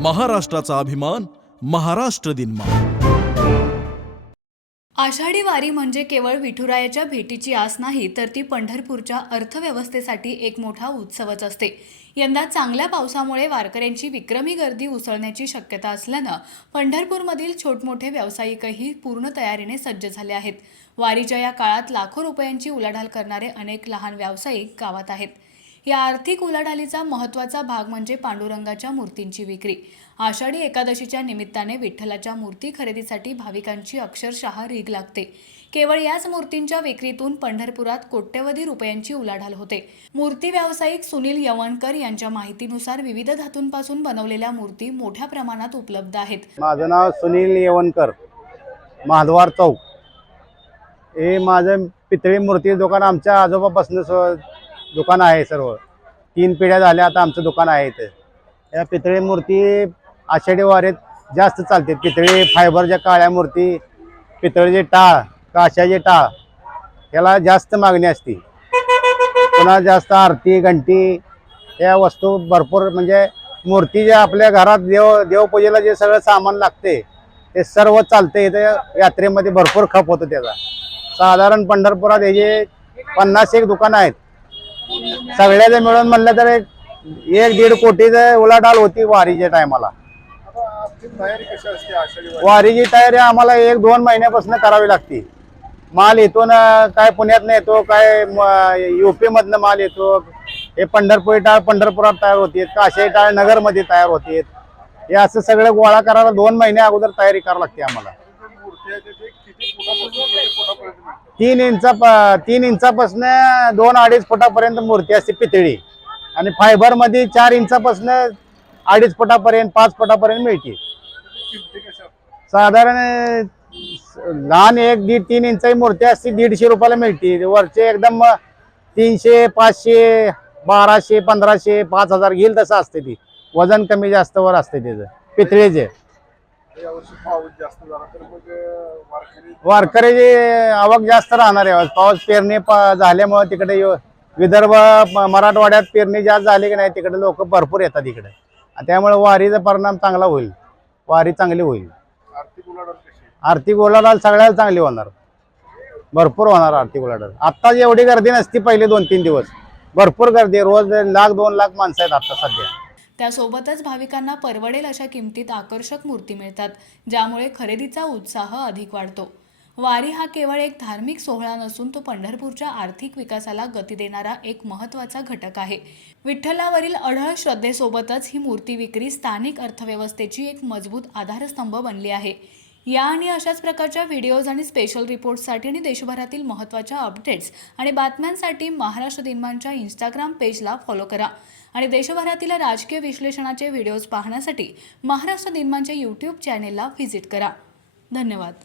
महाराष्ट्राचा अभिमान महाराष्ट्र दिनमा आषाढी वारी म्हणजे केवळ विठुरायाच्या भेटीची आस नाही तर ती पंढरपूरच्या अर्थव्यवस्थेसाठी एक मोठा उत्सवच असते. यंदा चांगल्या पावसामुळे वारकऱ्यांची विक्रमी गर्दी उसळण्याची शक्यता असल्यानं पंढरपूरमधील छोटमोठे व्यावसायिकही पूर्ण तयारीने सज्ज झाले आहेत. वारीच्या या काळात लाखो रुपयांची उलाढाल करणारे अनेक लहान व्यावसायिक गावात आहेत. या आर्थिक उलाढालीचा महत्त्वाचा भाग म्हणजे पांडुरंगाच्या मूर्तींची विक्री. आषाढी एकादशीच्या निमित्ताने विठ्ठलाच्या मूर्ती खरेदीसाठी भाविकांची अक्षरशः रीग लागते. केवळ याच मूर्तींच्या विक्रीतून पंढरपुरात कोट्यवधी रुपयांची उलाढाल होते. मूर्ती व्यावसायिक सुनील यवणकर यांच्या माहितीनुसार विविध धातूंपासून बनवलेल्या मूर्ती मोठ्या प्रमाणात उपलब्ध आहेत. माझं नाव सुनील येवणकर माधवार चौक. हे माझं पितळी मूर्ती दुकान आमच्या आजोबापासून स दुकान आहे सर्व. तीन पिढ्या झाल्या आता आमचं दुकान आहे इथं. या पितळी मूर्ती आषाढी वारीत जास्त चालते. पितळी फायबरच्या काळ्या मूर्ती पितळीचे टाळ काशाचे टाळ याला जास्त मागणी असते. पुन्हा जास्त आरती घंटी या वस्तू भरपूर म्हणजे मूर्ती जे आपल्या घरात देव देवपूजेला जे सगळं सामान लागते ते सर्व चालते. इथे यात्रेमध्ये भरपूर खप होतो त्याचा. साधारण पंढरपुरात हे जे पन्नास एक दुकानं आहेत सगळ्याचं मिळून म्हणलं तर एक एक दीड कोटीचं उलाढाल होती वारीच्या टायमाला. वारीची तयारी आम्हाला एक दोन महिन्यापासून करावी लागते. माल येतो ना काय पुण्यातनं येतो काय युपी मधनं माल येतो. हे पंढरपुरी टाळ पंढरपुरात तयार होते काशाई टाळ नगरमध्ये तयार होते हे असं सगळं गोळा करायला दोन महिने अगोदर तयारी करावी लागते आम्हाला. तीन इंचा तीन इंचापासून दोन अडीच फुटापर्यंत मूर्ती असते पितळी. आणि फायबरमध्ये चार इंचापासून अडीच फुटापर्यंत पाच फुटापर्यंत मिळते. साधारण लहान एक दीड तीन इंचाची मूर्ती असते दीडशे रुपयाला मिळते. वरचे एकदम तीनशे पाचशे बाराशे पंधराशे पाच हजार घेईल तसं असते ती. वजन कमी जास्त वर असते त्याचं. पितळेचे. यावर्षी पाऊस जास्त झाला तर मग अं, वारकरी वारकऱ्याची आवक जास्त राहणार आहे. पाऊस पेरणी झाल्यामुळे तिकडे यो- विदर्भ म- मराठवाड्यात पेरणी जास्त झाली की नाही तिकडे लोक भरपूर येतात इकडे. त्यामुळे वारीचा परिणाम चांगला होईल. वारी चांगली होईल. आर्थिक उलाढाल कशी आर्थिक उलाढाल सगळ्याला चांगली होणार. भरपूर होणार आर्थिक उलाढाल. आत्ता एवढी गर्दी नसती पहिले दोन तीन दिवस. भरपूर गर्दी रोज लाख दोन लाख माणसं आहेत आता सध्या. त्यासोबतच भाविकांना परवडेल अशा किमतीत आकर्षक मूर्ती मिळतात ज्यामुळे खरेदीचा उत्साह अधिक वाढतो. वारी हा केवळ एक धार्मिक सोहळा नसून तो पंढरपूरच्या आर्थिक विकासाला गती देणारा एक महत्त्वाचा घटक आहे. विठ्ठलावरील अढळ श्रद्धेसोबतच ही मूर्ती विक्री स्थानिक अर्थव्यवस्थेची एक मजबूत आधारस्तंभ बनली आहे. या आणि अशाच प्रकारच्या व्हिडिओज आणि स्पेशल रिपोर्ट्ससाठी आणि देशभरातील महत्त्वाच्या अपडेट्स आणि बातम्यांसाठी महाराष्ट्र दिनमानच्या इंस्टाग्राम पेजला फॉलो करा. आणि देशभरातील राजकीय विश्लेषणाचे व्हिडिओज पाहण्यासाठी महाराष्ट्र दिनमानच्या यूट्यूब चॅनेलला व्हिजिट करा. धन्यवाद.